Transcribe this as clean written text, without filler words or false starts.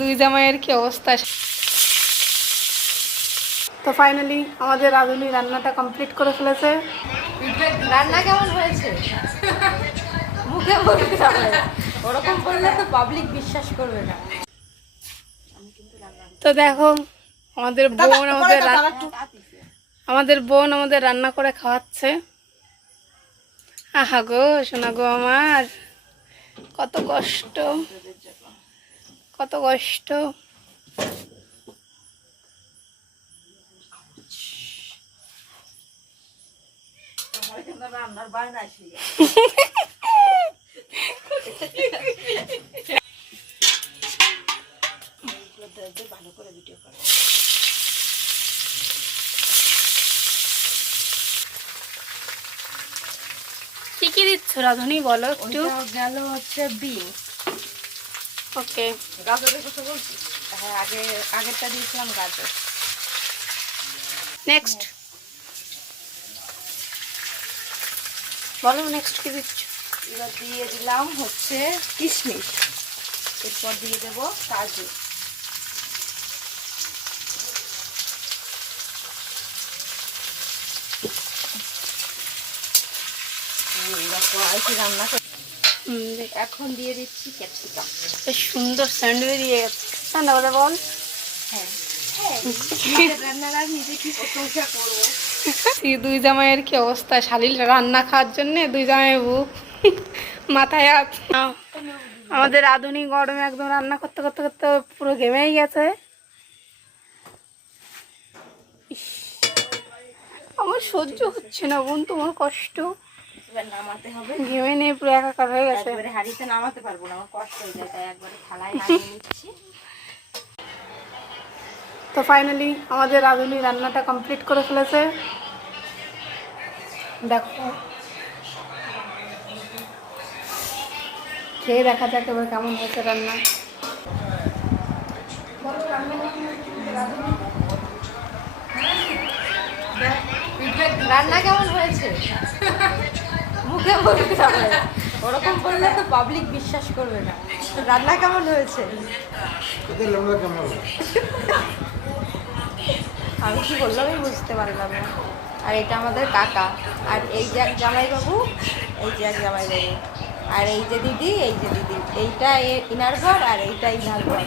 দুই জামাইয়ের কি অবস্থা। তো ফাইনালি আমাদের রাঁধুনি রান্নাটা কমপ্লিট করে ফেলেছে। রান্না কেমন হয়েছে মুখে বলতে হবে, ওরকম বললে তো পাবলিক বিশ্বাস করবে না। তো দেখো আমাদের বোন আমাদের রান্না করে খাওয়াচ্ছে। আহা গো শোনা গো আমার, কত কষ্ট কত কষ্ট। রান্নার বায়না আসি ভালো করে ভিডিও করে। কি কি দিচ্ছ রাঁধুনি বলো একটু। গেল হচ্ছে বিন। ওকে, গাজরের কথা বলছি। হ্যাঁ, আগেরটা দিয়েছিলাম গাজর। নেক্সট বলো, নেক্সট কি দিচ্ছ। এবার দিয়ে দিলাম হচ্ছে কিশমিশ, এরপর দিয়ে দেবো কাজু। রান্না এখন দিয়ে দিচ্ছি ক্যাপসিকাম। বেশ সুন্দর স্যান্ডউইচ দিয়ে গেছে। ঠান্ডা কথা বল। হ্যাঁ, রান্নার আর নিজে কি প্রশংসা করবো। দুই জামাইয়ের কি অবস্থা, শালিল রান্না খাওয়ার জন্য দুই জামাই মাথায় হাত। আমাদের আধুনিক গরমে একদম রান্না করতে করতে করতে পুরো ঘেমেই গেছে। আমার সহ্য হচ্ছে না বোন তোমার কষ্ট। এবার নামাতে হবে, ঘেমে নিয়ে পুরো একাকার হয়ে গেছে। একবারে হাঁড়িতে নামাতে পারবো না, আমার কষ্ট হয়ে যায়, তাই একবারে থালায় নামিয়ে নিচ্ছি। তো ফাইনালি আমাদের রাঁধুনি রান্নাটা কমপ্লিট করে ফেলেছে। দেখো খেয়ে দেখা যাক এবার কেমন হয়েছে রান্না। রান্না কেমন হয়েছে মুখে বলতে হবে, ওরকম বললে তো পাবলিক বিশ্বাস করবে না। রান্না কেমন হয়েছে আমি কি বললাম আমি বুঝতে পারলাম না। আর এটা আমাদের কাকা, আর এই যে এক জামাইবাবু, এই যে এক জামাইবাবু, আর এই যে দিদি, এই যে দিদি, এইটা ইনার ঘর আর এইটা ইনার ঘর।